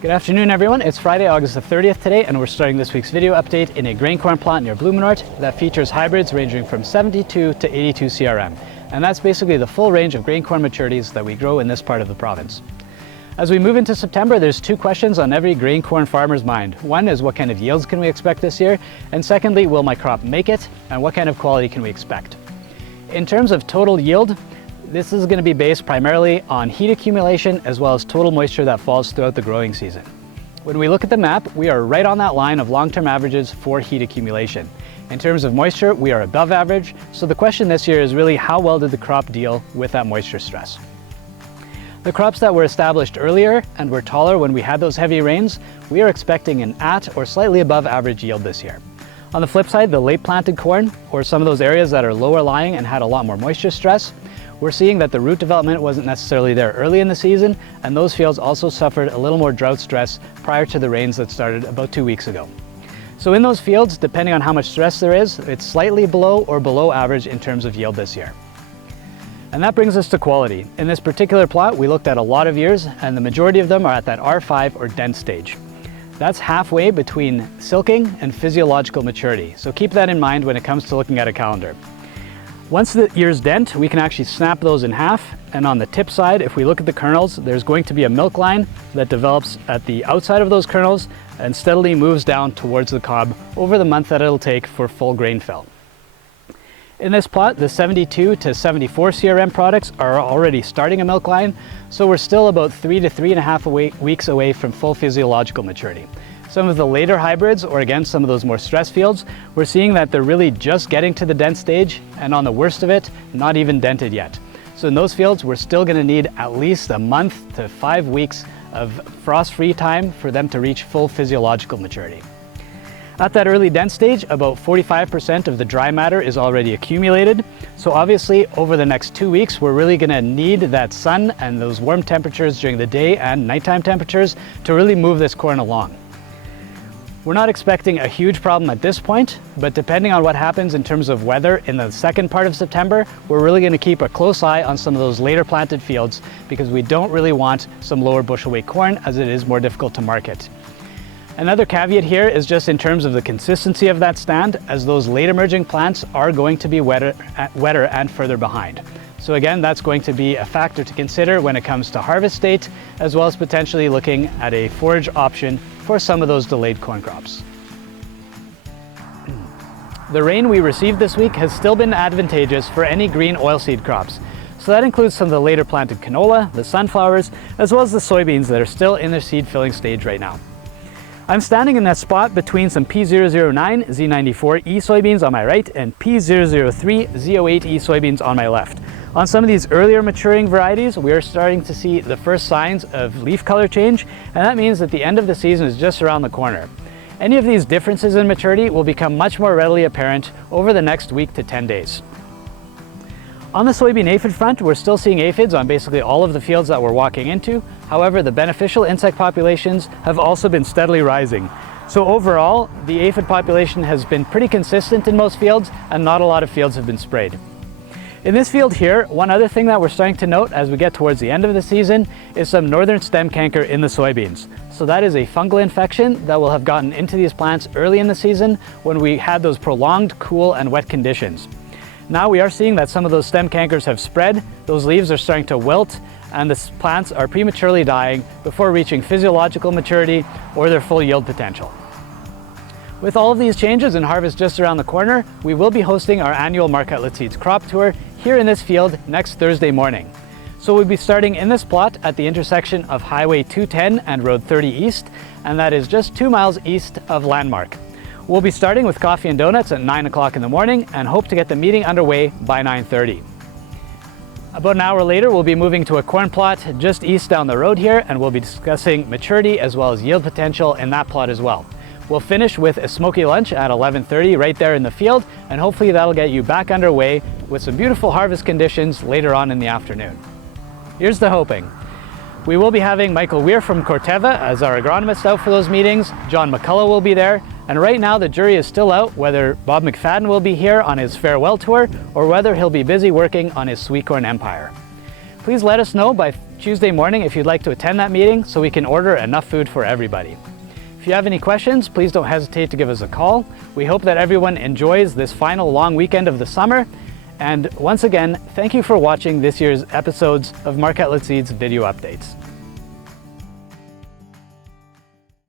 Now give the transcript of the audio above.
Good afternoon everyone, it's Friday, August the 30th today, and we're starting this week's video update in a grain corn plot near Blumenort that features hybrids ranging from 72 to 82 CRM. And that's basically the full range of grain corn maturities that we grow in this part of the province. As we move into September, there's two questions on every grain corn farmer's mind. One is what kind of yields can we expect this year? And secondly, will my crop make it? And what kind of quality can we expect? In terms of total yield, this is going to be based primarily on heat accumulation as well as total moisture that falls throughout the growing season. When we look at the map, we are right on that line of long-term averages for heat accumulation. In terms of moisture, we are above average, so the question this year is really how well did the crop deal with that moisture stress? The crops that were established earlier and were taller when we had those heavy rains, we are expecting an at or slightly above average yield this year. On the flip side, the late planted corn, or some of those areas that are lower lying and had a lot more moisture stress, we're seeing that the root development wasn't necessarily there early in the season, and those fields also suffered a little more drought stress prior to the rains that started about 2 weeks ago. So in those fields, depending on how much stress there is, it's slightly below or below average in terms of yield this year. And that brings us to quality. In this particular plot, we looked at a lot of years, and the majority of them are at that R5 or dense stage. That's halfway between silking and physiological maturity, so keep that in mind when it comes to looking at a calendar. Once the ears dent, we can actually snap those in half, and on the tip side, if we look at the kernels, there's going to be a milk line that develops at the outside of those kernels and steadily moves down towards the cob over the month that it'll take for full grain fill. In this plot, the 72 to 74 CRM products are already starting a milk line, so we're still about 3 to 3.5 weeks away from full physiological maturity. Some of the later hybrids, or again, some of those more stress fields, we're seeing that they're really just getting to the dent stage, and on the worst of it, not even dented yet. So in those fields, we're still gonna need at least a month to 5 weeks of frost-free time for them to reach full physiological maturity. At that early dent stage, about 45% of the dry matter is already accumulated. So obviously, over the next 2 weeks, we're really gonna need that sun and those warm temperatures during the day and nighttime temperatures to really move this corn along. We're not expecting a huge problem at this point, but depending on what happens in terms of weather in the second part of September, we're really going to keep a close eye on some of those later planted fields because we don't really want some lower bushel weight corn as it is more difficult to market. Another caveat here is just in terms of the consistency of that stand, as those late emerging plants are going to be wetter and further behind. So again, that's going to be a factor to consider when it comes to harvest date, as well as potentially looking at a forage option for some of those delayed corn crops. The rain we received this week has still been advantageous for any green oilseed crops. So that includes some of the later planted canola, the sunflowers, as well as the soybeans that are still in their seed filling stage right now. I'm standing in that spot between some P009 Z94E soybeans on my right and P003 Z08E soybeans on my left. On some of these earlier maturing varieties, we are starting to see the first signs of leaf color change, and that means that the end of the season is just around the corner. Any of these differences in maturity will become much more readily apparent over the next week to 10 days. On the soybean aphid front, we're still seeing aphids on basically all of the fields that we're walking into. However, the beneficial insect populations have also been steadily rising. So overall, the aphid population has been pretty consistent in most fields, and not a lot of fields have been sprayed. In this field here, one other thing that we're starting to note as we get towards the end of the season is some northern stem canker in the soybeans. So that is a fungal infection that will have gotten into these plants early in the season when we had those prolonged cool and wet conditions. Now we are seeing that some of those stem cankers have spread, those leaves are starting to wilt, and the plants are prematurely dying before reaching physiological maturity or their full yield potential. With all of these changes and harvest just around the corner, we will be hosting our annual Mark Cutlet Seeds crop tour here in this field next Thursday morning. So we'll be starting in this plot at the intersection of Highway 210 and Road 30 East, and that is just 2 miles east of Landmark. We'll be starting with coffee and donuts at 9 o'clock in the morning and hope to get the meeting underway by 9:30. About an hour later, we'll be moving to a corn plot just east down the road here, and we'll be discussing maturity as well as yield potential in that plot as well. We'll finish with a smoky lunch at 11:30 right there in the field, and hopefully that'll get you back underway with some beautiful harvest conditions later on in the afternoon. Here's the hoping. We will be having Michael Weir from Corteva as our agronomist out for those meetings. John McCullough will be there, and right now the jury is still out whether Bob McFadden will be here on his farewell tour or whether he'll be busy working on his sweet corn empire. Please let us know by Tuesday morning if you'd like to attend that meeting so we can order enough food for everybody. If you have any questions, please don't hesitate to give us a call. We hope that everyone enjoys this final long weekend of the summer. And once again, thank you for watching this year's episodes of Marquette Seeds video updates.